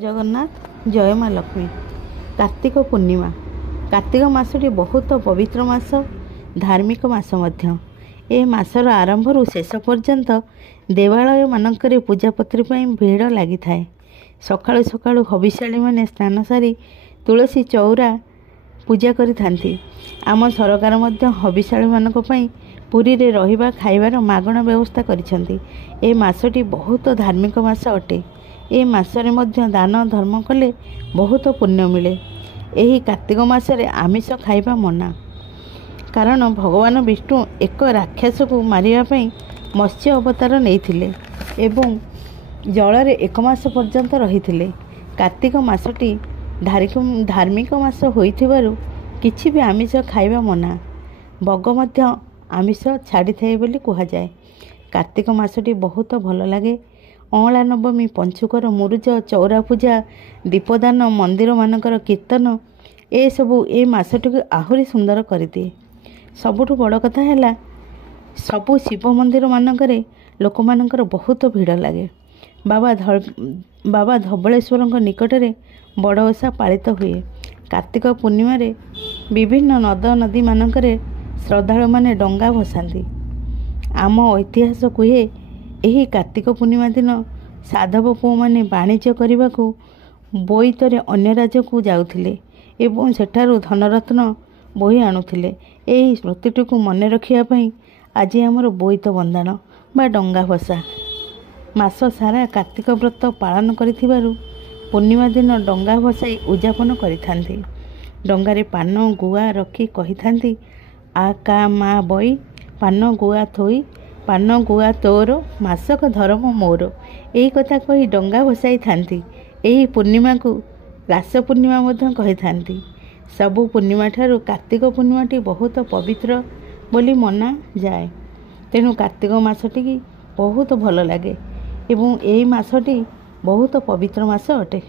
जगन्नाथ जय माँ लक्ष्मी। कार्तिक पूर्णिमा कार्तिक मासटी बहुत पवित्र मास, धार्मिक मास मध्य। ए मासर आरंभ शेष पर्यंत देवालय मानकरे पूजापत्री भिड़ लगी थाए। सकाळु सकाळु हविशाली माने स्नान सारी तुलसी चौरा पूजा करिथांती। आम सरकार मध्य हविशाली मानक पई पुरी रे रहिबा खाइबार मागणा व्यवस्था करिसेंती। ए मासटी बहुत धार्मिक मास अटे। ए मासरे मध्य दान धर्म कले बहुत पुण्य मिले। एही कार्तिक मासरे आमिष खाइबा मना, कारण भगवान विष्णु एक राक्षस को मारिबा पई मत्स्य अवतार नेइथिले एवं जलरे 1 मास पर्यंत रहिथिले। कार्तिक मासटी धार्मिक मास होइथिबारु किछि भी आमिष खाइबा मना। बग मध्य आमिष छाड़ी थाए बोली कुहा जाए। कार्तिक मासटी बहुत भल लागे। अँला नवमी, पंचुकर, मुरुज, चौरा पूजा, दीपदान, मंदिर मानकर कीर्तन ए सबू ए मासटी को आहुरी सुंदर करदिए। सबुठु बड़ कथा है सबु शिव मंदिर मानकरे लोक मानकर बहुत भीड़ लगे। बाबा धबलेश्वर निकटरे बड़ ओषा पालित हुए। कार्तिक पूर्णिमा रे विभिन्न नद नदी मानकरे श्रद्धालु माने डंगा भसांती। आम ऐतिहास कहे एही कार्तिक पूर्णिमा दिन साधव पुओ माने वाणिज्य करने को बोईतरे अन्य राज्य को जाउथिले एवं सेठारु धनरत्न बोही आणुथिले। एही स्मृतिटी को मन रखिया पई आज आमर बोईत बंदाण बा डंगा भसा। मास सारा कार्तिक व्रत पालन करिथिबारु पूर्णिमा दिन डंगा भसाई उद्यापन करिथांती। डंगारे पान गुआ रखी कहिथांती, आ का मा बई पान गुआ थोई, पान गुआ तोर मासक धर्म मोर। यही कथा कही डंगा भसाई थांती। यही पूर्णिमा को रास पूर्णिमा मध्य कही थांती। सबु पूर्णिमा ठारू कार्तिक पूर्णिमाटी बहुत पवित्र बोली मना जाए। तेणु कार्तिक मासटी की बहुत भल लगे एवं यही मासटी बहुत पवित्र मास अटे।